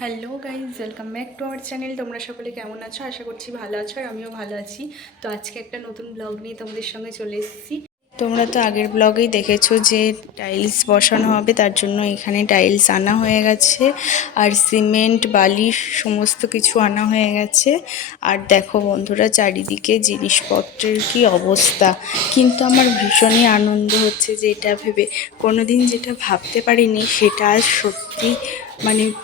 Hello guys, welcome back to our channel. তোমরা সকলে কেমন আছো? আশা করছি ভালো আছো, আর আমিও ভালো আছি। তো আজকে একটা নতুন ব্লগ নিয়ে তোমাদের সঙ্গে চলে এসেছি। তোমরা তো আগের ব্লগেই দেখেছো যে টাইলস বসানো হবে, তার জন্য এখানে টাইলস আনা হয়ে গেছে, আর সিমেন্ট বালি সমস্ত কিছু আনা হয়ে গেছে। আর দেখো বন্ধুরা, চারিদিকে জিনিসপত্রের কি অবস্থা। কিন্তু আমার ভীষণই আনন্দ হচ্ছে যে এটা ভেবে, কোনোদিন যেটা ভাবতে পারিনি সেটা আজ সত্যি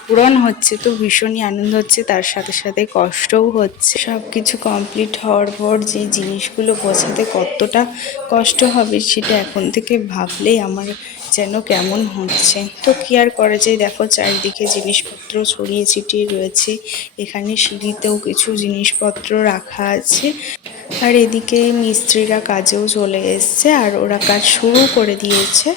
পূরণ হচ্ছে। তো ভীষণই আনন্দ হচ্ছে, তার সাথে সাথে কষ্টও হচ্ছে। সব কিছু কমপ্লিট হওয়ার পর যে জিনিসগুলো গোছাতে কতটা কষ্ট হবে সেটা এখন থেকে ভাবলেই আমার যেন কেমন হচ্ছে। তো কি আর করা যায়, দেখো চারিদিকে জিনিসপত্র ছড়িয়ে ছিটিয়ে রয়েছে। এখানে সিঁড়িতেও কিছু জিনিসপত্র রাখা আছে। আর এদিকে মিস্ত্রিরা কাজেও চলে এসছে, আর ওরা কাজ শুরু করে দিয়েছে।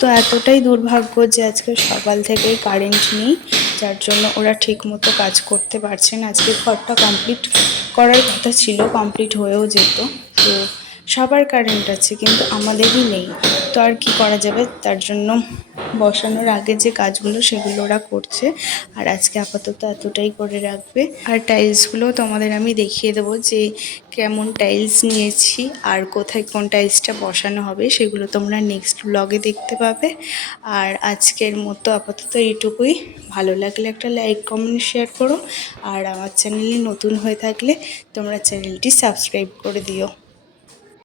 তো এতটাই দুর্ভাগ্য যে আজকে সকাল থেকেই কারেন্ট নেই, যার জন্য ওরা ঠিক মতো কাজ করতে পারছে না। আজকে ঘরটা কমপ্লিট করার কথা ছিল, কমপ্লিট হয়েও যেত। তো সবার কারেন্ট আছে কিন্তু আমাদেরই নেই। তো আর কি করা যাবে, তার জন্য বসানোর আগে যে কাজগুলো সেগুলো ওরা করছে। আর আজকে আপাতত এতটাই করে রাখবে। আর টাইলসগুলো তোমাদের আমি দেখিয়ে দেবো যে কেমন টাইলস নিয়েছি আর কোথায় কোন টাইলসটা বসানো হবে, সেগুলো তোমরা নেক্সট ব্লগে দেখতে পাবে। আর আজকের মতো আপাতত এইটুকুই। ভালো লাগলে একটা লাইক কমেন্ট শেয়ার করো, আর আমার চ্যানেলে নতুন হয়ে থাকলে তোমরা চ্যানেলটি সাবস্ক্রাইব করে দিও।